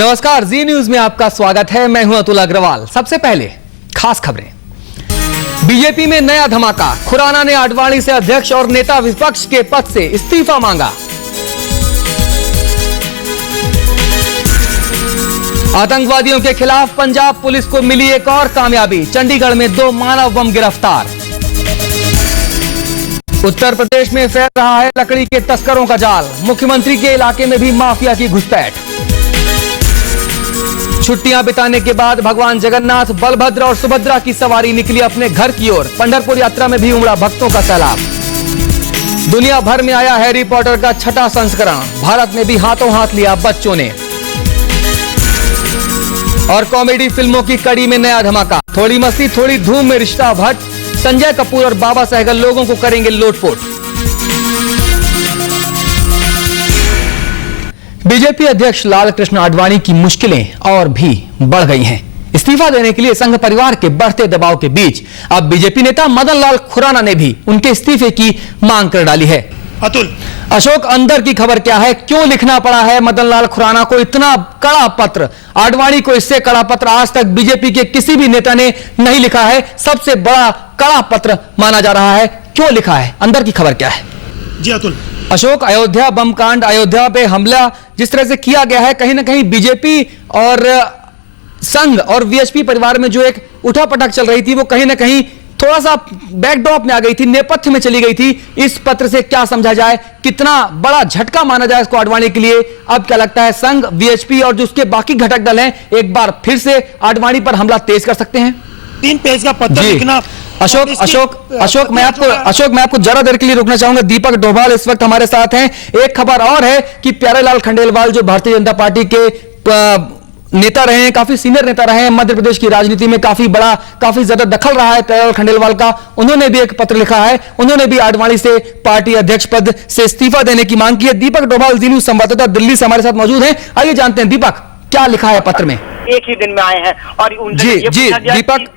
नमस्कार, जी न्यूज में आपका स्वागत है। मैं हूं अतुल अग्रवाल। सबसे पहले खास खबरें। बीजेपी में नया धमाका। खुराना ने आडवाणी से अध्यक्ष और नेता विपक्ष के पद से इस्तीफा मांगा। आतंकवादियों के खिलाफ पंजाब पुलिस को मिली एक और कामयाबी। चंडीगढ़ में 2 मानव बम गिरफ्तार। उत्तर प्रदेश में फैल रहा है लकड़ी के तस्करों का जाल। मुख्यमंत्री के इलाके में भी माफिया की घुसपैठ। छुट्टियां बिताने के बाद भगवान जगन्नाथ, बलभद्र और सुभद्रा की सवारी निकली अपने घर की ओर। पंढरपुर यात्रा में भी उमड़ा भक्तों का सैलाब। दुनिया भर में आया हैरी पॉटर का 6वां संस्करण। भारत में भी हाथों हाथ लिया बच्चों ने। और कॉमेडी फिल्मों की कड़ी में नया धमाका। थोड़ी मस्ती थोड़ी धूम में रिश्ता भट्ट, संजय कपूर और बाबा सहगल लोगों को करेंगे लोटपोट। बीजेपी अध्यक्ष लालकृष्ण आडवाणी की मुश्किलें और भी बढ़ गई हैं। इस्तीफा देने के लिए संघ परिवार के बढ़ते दबाव के बीच अब बीजेपी नेता मदन लाल खुराना ने भी उनके इस्तीफे की मांग कर डाली है। अतुल, अशोक, अंदर की खबर क्या है? क्यों लिखना पड़ा है मदन लाल खुराना को इतना कड़ा पत्र? आडवाणी को इससे कड़ा पत्र आज तक बीजेपी के किसी भी नेता ने नहीं लिखा है। सबसे बड़ा कड़ा पत्र माना जा रहा है। क्यों लिखा है? अंदर की खबर क्या है? जी अतुल। अशोक, अयोध्या बम कांड, अयोध्या पे हमला जिस तरह से किया गया है, कहीं ना कहीं बीजेपी और संघ और वीएचपी परिवार में जो एक उठापटक चल रही थी वो कहीं ना कहीं थोड़ा सा बैकड्रॉप में आ गई थी, नेपथ्य में चली गई थी। इस पत्र से क्या समझा जाए? कितना बड़ा झटका माना जाए इसको आडवाणी के लिए? अब क्या लगता है संघ, वीएचपी और जो उसके बाकी घटक दल हैं एक बार फिर से आडवाणी पर हमला तेज कर सकते हैं? 3 पेज का पत्र लिखना। अशोक, मैं आपको जरा देर के लिए रोकना चाहूंगा। दीपक डोभाल इस वक्त हमारे साथ हैं। एक खबर और है कि प्यारेलाल खंडेलवाल जो भारतीय जनता पार्टी के नेता रहे हैं, काफी सीनियर नेता रहे हैं, मध्य प्रदेश की राजनीति में काफी ज्यादा दखल रहा है प्यारेलाल खंडेलवाल का। उन्होंने भी एक पत्र लिखा है। उन्होंने भी आडवाणी से पार्टी अध्यक्ष पद से इस्तीफा देने की मांग की है। दीपक डोभाल जी न्यूज संवाददाता दिल्ली से हमारे साथ मौजूद हैं। आइए जानते हैं दीपक, क्या लिखा है पत्र में? एक ही दिन में आए हैं और जी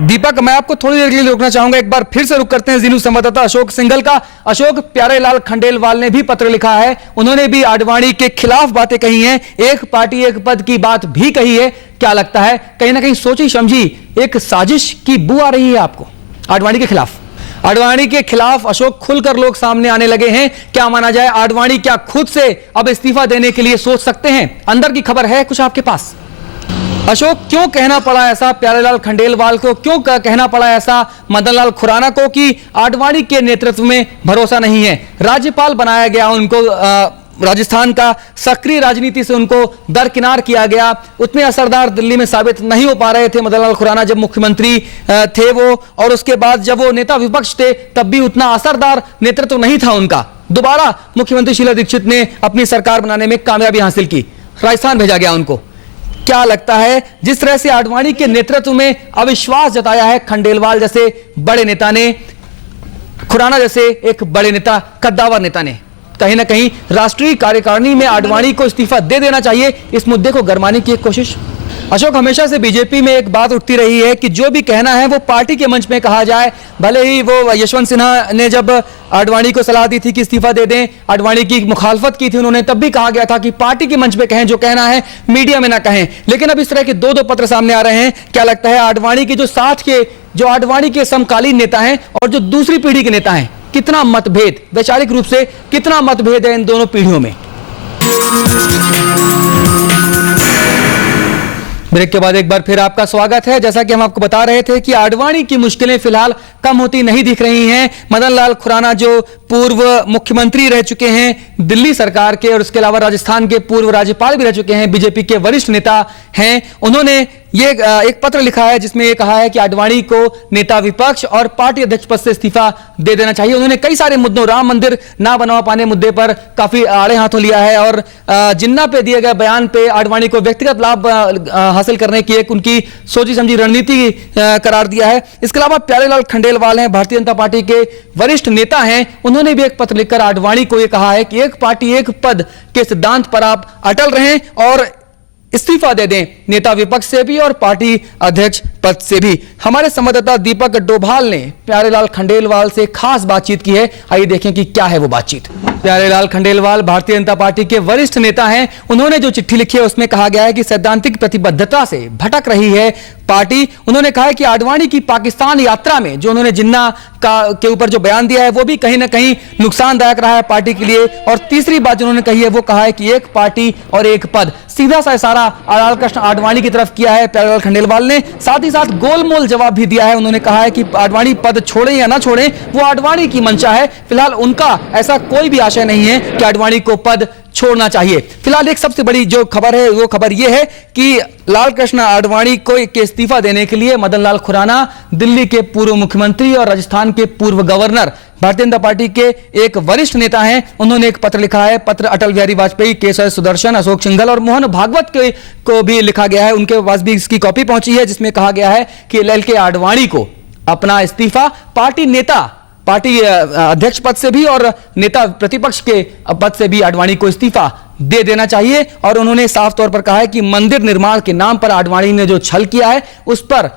दीपक, मैं आपको थोड़ी देर के लिए रोकना चाहूंगा। एक बार फिर से रुक करते हैं जी न्यूज संवाददाता अशोक सिंघल का। अशोक, प्यारेलाल खंडेलवाल ने भी पत्र लिखा है। उन्होंने भी आडवाणी के खिलाफ बातें कही हैं। एक पार्टी एक पद की बात भी कही है। क्या लगता है कहीं ना कहीं सोची समझी एक साजिश की बू आ रही है आपको आडवाणी के खिलाफ? आडवाणी के खिलाफ अशोक खुलकर लोग सामने आने लगे हैं। क्या माना जाए, आडवाणी क्या खुद से अब इस्तीफा देने के लिए सोच सकते हैं? अंदर की खबर है कुछ आपके पास? अशोक, क्यों कहना पड़ा ऐसा प्यारेलाल खंडेलवाल को? क्यों कहना पड़ा ऐसा मदन लाल खुराना को कि आडवाणी के नेतृत्व में भरोसा नहीं है? राज्यपाल बनाया गया उनको, राजस्थान का सक्रिय राजनीति से उनको दरकिनार किया गया। उतने असरदार दिल्ली में साबित नहीं हो पा रहे थे मदन लाल खुराना जब मुख्यमंत्री थे वो, और उसके बाद जब वो नेता विपक्ष थे तब भी उतना असरदार नेतृत्व नहीं था उनका। दोबारा मुख्यमंत्री शीला दीक्षित ने अपनी सरकार बनाने में कामयाबी हासिल की, राजस्थान भेजा गया उनको। क्या लगता है जिस तरह से आडवाणी के नेतृत्व में अविश्वास जताया है खंडेलवाल जैसे बड़े नेता ने, खुराना जैसे एक बड़े नेता, कद्दावर नेता ने, कहीं ना कहीं राष्ट्रीय कार्यकारिणी में आडवाणी को इस्तीफा दे देना चाहिए, इस मुद्दे को गरमाने की एक कोशिश? अशोक, हमेशा से बीजेपी में एक बात उठती रही है कि जो भी कहना है वो पार्टी के मंच में कहा जाए। भले ही वो यशवंत सिन्हा ने जब आडवाणी को सलाह दी थी कि इस्तीफा दे दें, आडवाणी की मुखालफत की थी उन्होंने, तब भी कहा गया था कि पार्टी के मंच पे कहें, जो कहना है मीडिया में ना कहें। लेकिन अब इस तरह के 2 पत्र सामने आ रहे हैं। क्या लगता है आडवाणी के जो आडवाणी के समकालीन नेता हैं और जो दूसरी पीढ़ी के नेता हैं, कितना मतभेद, वैचारिक रूप से कितना मतभेद है इन दोनों पीढ़ियों में? ब्रेक के बाद एक बार फिर आपका स्वागत है। जैसा कि हम आपको बता रहे थे कि आडवाणी की मुश्किलें फिलहाल कम होती नहीं दिख रही हैं। मदन लाल खुराना जो पूर्व मुख्यमंत्री रह चुके हैं दिल्ली सरकार के, और उसके अलावा राजस्थान के पूर्व राज्यपाल भी रह चुके हैं, बीजेपी के वरिष्ठ नेता हैं, उन्होंने ये एक पत्र लिखा है जिसमें ये कहा है कि आडवाणी को नेता विपक्ष और पार्टी अध्यक्ष पद से इस्तीफा दे देना चाहिए। उन्होंने कई सारे मुद्दों, राम मंदिर ना बनवा पाने मुद्दे पर काफी आड़े हाथों लिया है, और जिन्ना पे दिए गए बयान पे आडवाणी को व्यक्तिगत लाभ हासिल करने की एक उनकी सोची समझी रणनीति करार दिया है। इसके अलावा प्यारेलाल खंडेलवाल हैं, भारतीय जनता पार्टी के वरिष्ठ नेता हैं, उन्होंने भी एक पत्र लिखकर आडवाणी को यह कहा है कि एक पार्टी एक पद के सिद्धांत पर आप अटल रहें और इस्तीफा दे दें नेता विपक्ष से भी और पार्टी अध्यक्ष पद पद से भी। हमारे संवाददाता दीपक डोभाल ने प्यारेलाल खंडेलवाल से खास बातचीत की है। आइए देखें कि क्या है वो बातचीत। प्यारेलाल खंडेलवाल भारतीय जनता पार्टी के वरिष्ठ नेता हैं। उन्होंने जो चिट्ठी लिखी है उसमें कहा गया है कि सैद्धांतिक प्रतिबद्धता से भटक रही है पार्टी। उन्होंने कहा है कि आडवाणी की पाकिस्तान यात्रा में जो उन्होंने जिन्ना के ऊपर जो बयान दिया है वो भी कहीं ना कहीं नुकसानदायक रहा है पार्टी के लिए। और तीसरी बात जो उन्होंने कही है वो कहा है कि एक पार्टी और एक पद, सीधा सा इशारा लाल कृष्ण आडवाणी की तरफ किया है प्यारेलाल खंडेलवाल ने। साथ ही साथ गोलमोल जवाब भी दिया है। उन्होंने कहा है कि आडवाणी पद छोड़े या ना छोड़े वो आडवाणी की मंशा है। फिलहाल उनका ऐसा कोई भी आशय नहीं है कि आडवाणी को पद छोड़ना चाहिए। फिलहाल एक सबसे बड़ी जो खबर है वो खबर यह है कि लाल कृष्ण आडवाणी को के इस्तीफा देने के लिए मदन लाल खुराना, दिल्ली के पूर्व मुख्यमंत्री और राजस्थान के पूर्व गवर्नर, भारतीय जनता पार्टी के एक वरिष्ठ नेता हैं, उन्होंने एक पत्र लिखा है। पत्र अटल बिहारी वाजपेयी, केशव सुदर्शन, अशोक सिंघल और मोहन भागवत को भी लिखा गया है। उनके पास भी इसकी कॉपी पहुंची है जिसमें कहा गया है कि LLK आडवाणी को अपना इस्तीफा पार्टी अध्यक्ष पद से भी और नेता प्रतिपक्ष के पद से भी आडवाणी को इस्तीफा दे देना चाहिए। और उन्होंने साफ तौर पर कहा है कि मंदिर निर्माण के नाम पर आडवाणी ने जो छल किया है उस पर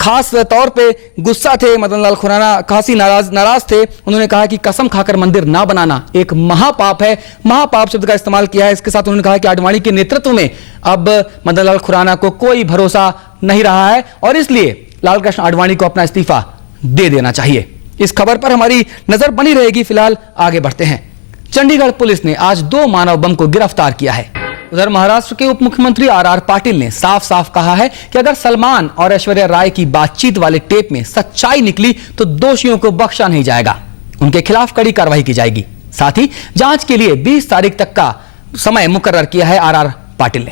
खास तौर पे गुस्सा थे मदन लाल खुराना, खासी नाराज थे। उन्होंने कहा कि कसम खाकर मंदिर ना बनाना एक महापाप है। महापाप शब्द का इस्तेमाल किया है। इसके साथ उन्होंने कहा कि आडवाणी के नेतृत्व में अब मदन लाल खुराना को कोई भरोसा नहीं रहा है और इसलिए लाल कृष्ण आडवाणी को अपना इस्तीफा दे देना चाहिए। इस खबर पर हमारी नजर बनी रहेगी। फिलहाल आगे बढ़ते हैं। चंडीगढ़ पुलिस ने आज 2 मानव बम को गिरफ्तार किया है। उधर महाराष्ट्र के उप मुख्यमंत्री RR पाटिल ने साफ साफ कहा है कि अगर सलमान और ऐश्वर्या राय की बातचीत वाले टेप में सच्चाई निकली तो दोषियों को बख्शा नहीं जाएगा, उनके खिलाफ कड़ी कार्रवाई की जाएगी। साथ ही जांच के लिए 20 तारीख तक का समय मुकर्रर किया है RR पाटिल ने।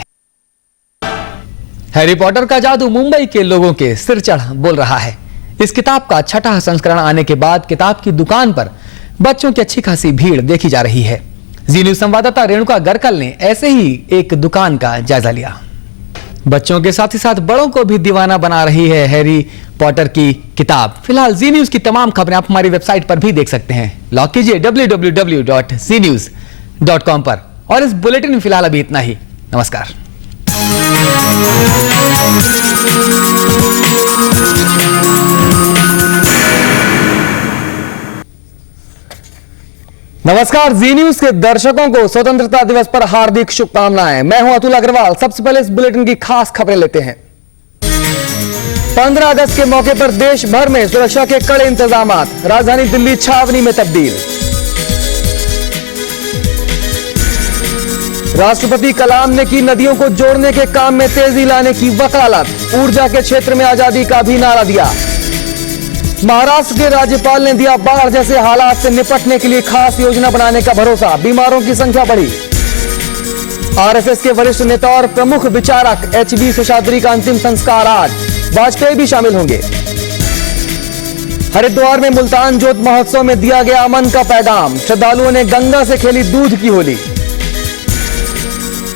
हैरी पॉटर का जादू मुंबई के लोगों के सिर चढ़ बोल रहा है। इस किताब का 6वां संस्करण आने के बाद किताब की दुकान पर बच्चों की अच्छी खासी भीड़ देखी जा रही है। जी न्यूज संवाददाता रेणुका गरकल ने ऐसे ही एक दुकान का जायजा लिया। बच्चों के साथ ही साथ बड़ों को भी दीवाना बना रही है हैरी पॉटर की किताब। फिलहाल जी न्यूज की तमाम खबरें आप हमारी वेबसाइट पर भी देख सकते हैं। लॉग कीजिए www.cnews.com पर। और इस बुलेटिन में फिलहाल अभी इतना ही। नमस्कार। नमस्कार। जी न्यूज के दर्शकों को स्वतंत्रता दिवस पर हार्दिक शुभकामनाएं। मैं हूं अतुल अग्रवाल। सबसे पहले इस बुलेटिन की खास खबरें लेते हैं। 15 अगस्त के मौके पर देश भर में सुरक्षा के कड़े इंतजाम। राजधानी दिल्ली छावनी में तब्दील। राष्ट्रपति कलाम ने की नदियों को जोड़ने के काम में तेजी लाने की वकालत। ऊर्जा के क्षेत्र में आजादी का भी नारा दिया। महाराष्ट्र के राज्यपाल ने दिया बाढ़ जैसे हालात से निपटने के लिए खास योजना बनाने का भरोसा। बीमारों की संख्या बढ़ी। RSS के वरिष्ठ नेता और प्रमुख विचारक HB शेषाद्री का अंतिम संस्कार आज। वाजपेयी भी शामिल होंगे। हरिद्वार में मुल्तान जोत महोत्सव में दिया गया अमन का पैगाम। श्रद्धालुओं ने गंगा से खेली दूध की होली।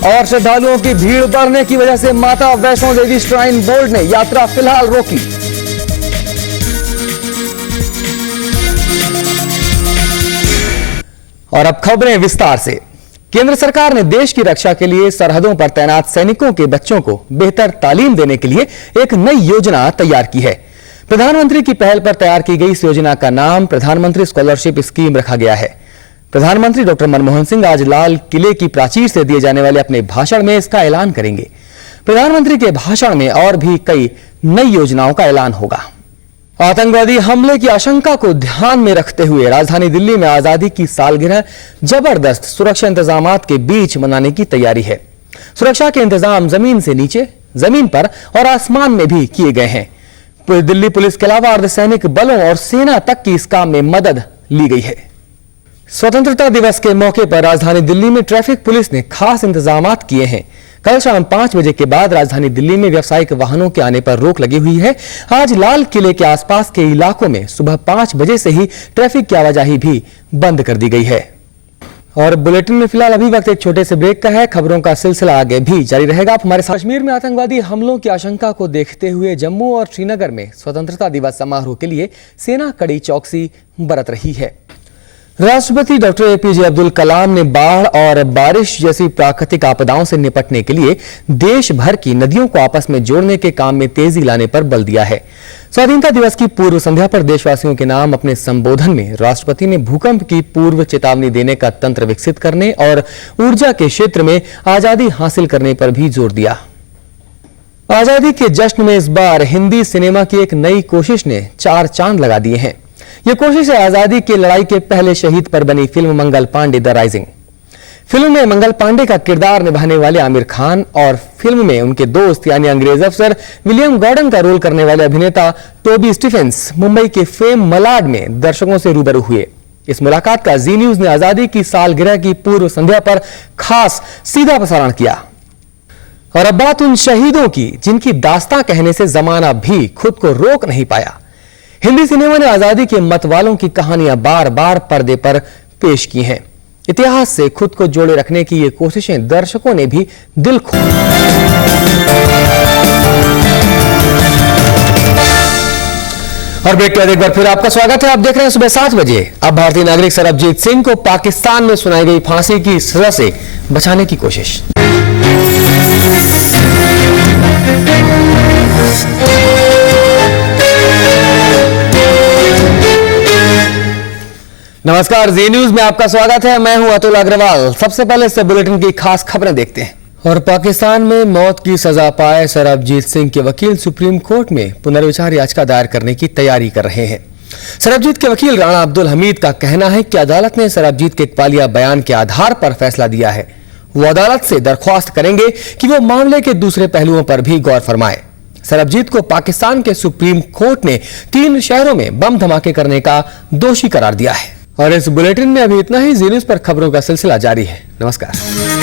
और श्रद्धालुओं की भीड़ बढ़ने की वजह से माता वैष्णो देवी श्राइन बोर्ड ने यात्रा फिलहाल रोकी। और अब खबरें विस्तार से। केंद्र सरकार ने देश की रक्षा के लिए सरहदों पर तैनात सैनिकों के बच्चों को बेहतर तालीम देने के लिए एक नई योजना तैयार की है। प्रधानमंत्री की पहल पर तैयार की गई इस योजना का नाम प्रधानमंत्री स्कॉलरशिप स्कीम रखा गया है। प्रधानमंत्री डॉक्टर मनमोहन सिंह आज लाल किले की प्राचीर से दिए जाने वाले अपने भाषण में इसका ऐलान करेंगे। प्रधानमंत्री के भाषण में और भी कई नई योजनाओं का ऐलान होगा। आतंकवादी हमले की आशंका को ध्यान में रखते हुए राजधानी दिल्ली में आजादी की सालगिरह जबरदस्त सुरक्षा इंतजामात के बीच मनाने की तैयारी है। सुरक्षा के इंतजाम जमीन से नीचे, जमीन पर और आसमान में भी किए गए हैं। दिल्ली पुलिस के अलावा अर्धसैनिक बलों और सेना तक की इस काम में मदद ली गई है। स्वतंत्रता दिवस के मौके पर राजधानी दिल्ली में ट्रैफिक पुलिस ने खास इंतजामात किए हैं। कल शाम 5 बजे के बाद राजधानी दिल्ली में व्यावसायिक वाहनों के आने पर रोक लगी हुई है। आज लाल किले के आसपास के इलाकों में सुबह 5 बजे से ही ट्रैफिक की आवाजाही भी बंद कर दी गई है। और बुलेटिन में फिलहाल अभी वक्त एक छोटे से ब्रेक का है। खबरों का सिलसिला आगे भी जारी रहेगा। आप हमारे साथ। कश्मीर में आतंकवादी हमलों की आशंका को देखते हुए जम्मू और श्रीनगर में स्वतंत्रता दिवस समारोह के लिए सेना कड़ी चौकसी बरत रही है। राष्ट्रपति डॉक्टर एपीजे अब्दुल कलाम ने बाढ़ और बारिश जैसी प्राकृतिक आपदाओं से निपटने के लिए देश भर की नदियों को आपस में जोड़ने के काम में तेजी लाने पर बल दिया है। स्वाधीनता दिवस की पूर्व संध्या पर देशवासियों के नाम अपने संबोधन में राष्ट्रपति ने भूकंप की पूर्व चेतावनी देने का तंत्र विकसित करने और ऊर्जा के क्षेत्र में आजादी हासिल करने पर भी जोर दिया। आजादी के जश्न में इस बार हिंदी सिनेमा की एक नई कोशिश ने 4 चांद लगा दिए हैं। यह कोशिश है आजादी की लड़ाई के पहले शहीद पर बनी film Mangal Pandey the rising. Film में मंगल पांडे का किरदार निभाने वाले आमिर खान और फिल्म में उनके दोस्त यानी अंग्रेज अफसर विलियम गॉर्डन का रोल करने वाले अभिनेता टोबी स्टीफेंस मुंबई के फेम मलाड में दर्शकों से रूबरू हुए। इस मुलाकात का जी न्यूज ने आजादी की सालगिरह की पूर्व संध्या पर खास सीधा प्रसारण किया। और अब बात उन शहीदों की जिनकी दास्तां कहने से जमाना भी खुद को रोक नहीं पाया। हिंदी सिनेमा ने आजादी के मतवालों की कहानियां बार बार पर्दे पर पेश की हैं। इतिहास से खुद को जोड़े रखने की ये कोशिशें दर्शकों ने भी दिल खो। और ब्रेक के बाद एक बार फिर आपका स्वागत है। आप देख रहे हैं सुबह 7 बजे। अब भारतीय नागरिक सरबजीत सिंह को पाकिस्तान में सुनाई गई फांसी की सजा से बचाने की कोशिश। नमस्कार, जी न्यूज में आपका स्वागत है। मैं हूं अतुल अग्रवाल। सबसे पहले इस बुलेटिन की खास खबरें देखते हैं। और पाकिस्तान में मौत की सजा पाए सरबजीत सिंह के वकील सुप्रीम कोर्ट में पुनर्विचार याचिका दायर करने की तैयारी कर रहे हैं। सरबजीत के वकील राणा अब्दुल हमीद का कहना है कि अदालत ने सरबजीत के इकबालिया बयान के आधार पर फैसला दिया है। वो अदालत से दरख्वास्त करेंगे कि वो मामले के दूसरे पहलुओं पर भी गौर फरमाए। सरबजीत को पाकिस्तान के सुप्रीम कोर्ट ने 3 शहरों में बम धमाके करने का दोषी करार दिया है। और इस बुलेटिन में अभी इतना ही। जी न्यूज पर खबरों का सिलसिला जारी है। नमस्कार।